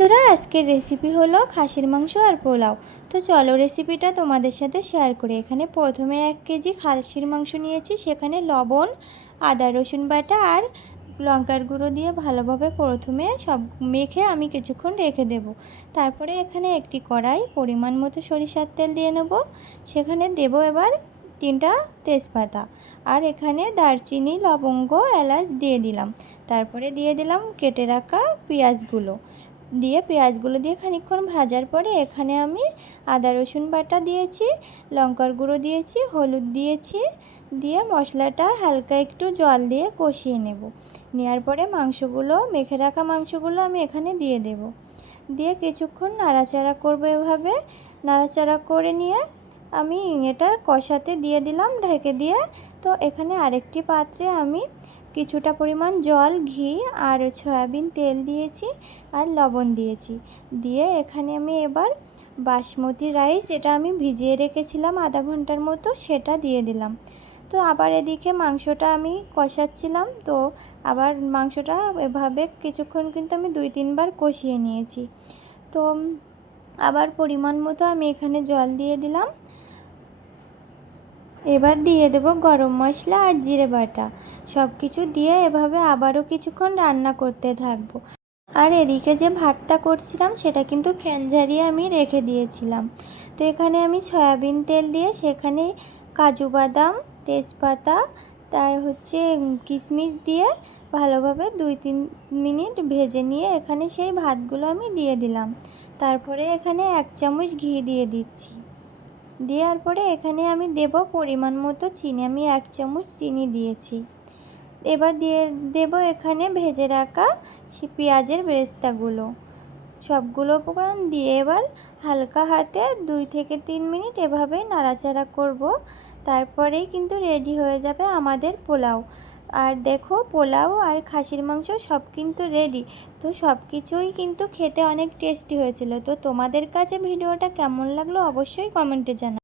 বন্ধুরা, আজকের রেসিপি হলো খাসির মাংস আর পোলাও। তো চলো রেসিপিটা তোমাদের সাথে শেয়ার করি। এখানে প্রথমে 1 কেজি খাসির মাংস নিয়েছি, সেখানে লবণ, আদা রসুন বাটা আর লঙ্কার গুঁড়ো দিয়ে ভালোভাবে প্রথমে সব মেখে আমি কিছুক্ষণ রেখে দেব। তারপরে এখানে একটি কড়াই পরিমাণ মতো সরিষার তেল দিয়ে নেব। সেখানে দেব এবার 3টা তেজপাতা, আর এখানে দারচিনি, লবঙ্গ, এলাচ দিয়ে দিলাম। তারপরে দিয়ে দিলাম কেটে রাখা পেঁয়াজগুলো। পেঁয়াজগুলো দিয়ে খানিকক্ষণ ভাজার পরে এখানে আমি আদা রসুন বাটা দিয়েছি, লঙ্কার গুঁড়ো দিয়েছি, হলুদ দিয়েছি, দিয়ে মশলাটা হালকা একটু জল দিয়ে কষিয়ে নেব। নেওয়ার পরে মেখে রাখা মাংসগুলো আমি এখানে দিয়ে দেব। দিয়ে কিছুক্ষণ নাড়াচাড়া করবো। এভাবে নাড়াচাড়া করে নিয়ে আমি এটা কষাতে দিয়ে দিলাম ঢেকে দিয়ে। তো এখানে আরেকটি পাত্রে আমি কিছুটা পরিমাণ জল, ঘি আর সয়াবিন তেল দিয়েছি আর লবণ দিয়েছি। দিয়ে এখানে আমি এবার বাসমতি রাইস, এটা আমি ভিজিয়ে রেখেছিলাম আধা ঘন্টার মতো, সেটা দিয়ে দিলাম। তো আবার এদিকে মাংসটা আমি কষাচ্ছিলাম। তো আবার মাংসটা এভাবে কিছুক্ষণ কিন্তু আমি 2-3 বার কষিয়ে নিয়েছি। তো আবার পরিমাণ মতো আমি এখানে জল দিয়ে দিলাম। এবার দিয়ে দেব গরম মশলা আর জিরে বাটা। সব কিছু দিয়ে এভাবে আবারও কিছুক্ষণ রান্না করতে থাকবো। আর এদিকে যে ভাতটা করছিলাম সেটা কিন্তু ফ্যান ঝারিয়ে আমি রেখে দিয়েছিলাম। তো এখানে আমি সয়াবিন তেল দিয়ে সেখানে কাজু বাদাম, তেজপাতা, কিশমিশ দিয়ে ভালোভাবে 2-3 মিনিট ভেজে নিয়ে এখানে সেই ভাতগুলো আমি দিয়ে দিলাম। তারপরে এখানে 1 চামচ ঘি দিয়ে দিচ্ছি। দেওয়ার পরে এখানে আমি দেব পরিমাণ মতো চিনি। আমি 1 চামচ চিনি দিয়েছি। এবার দিয়ে দেব এখানে ভেজে রাখা পেঁয়াজের বেরেস্তাগুলো। সবগুলো উপকরণ দিয়ে এবার হালকা হাতে 2 থেকে 3 মিনিট এভাবে নাড়াচাড়া করব। তারপরেই কিন্তু রেডি হয়ে যাবে আমাদের পোলাও। আর দেখো, পোলাও আর খাসির মাংস সব কিন্তু রেডি। তো সব কিছুই কিন্তু খেতে অনেক টেস্টি হয়েছিল। তো তোমাদের কাছে ভিডিওটা কেমন লাগলো অবশ্যই কমেন্টে জানাও।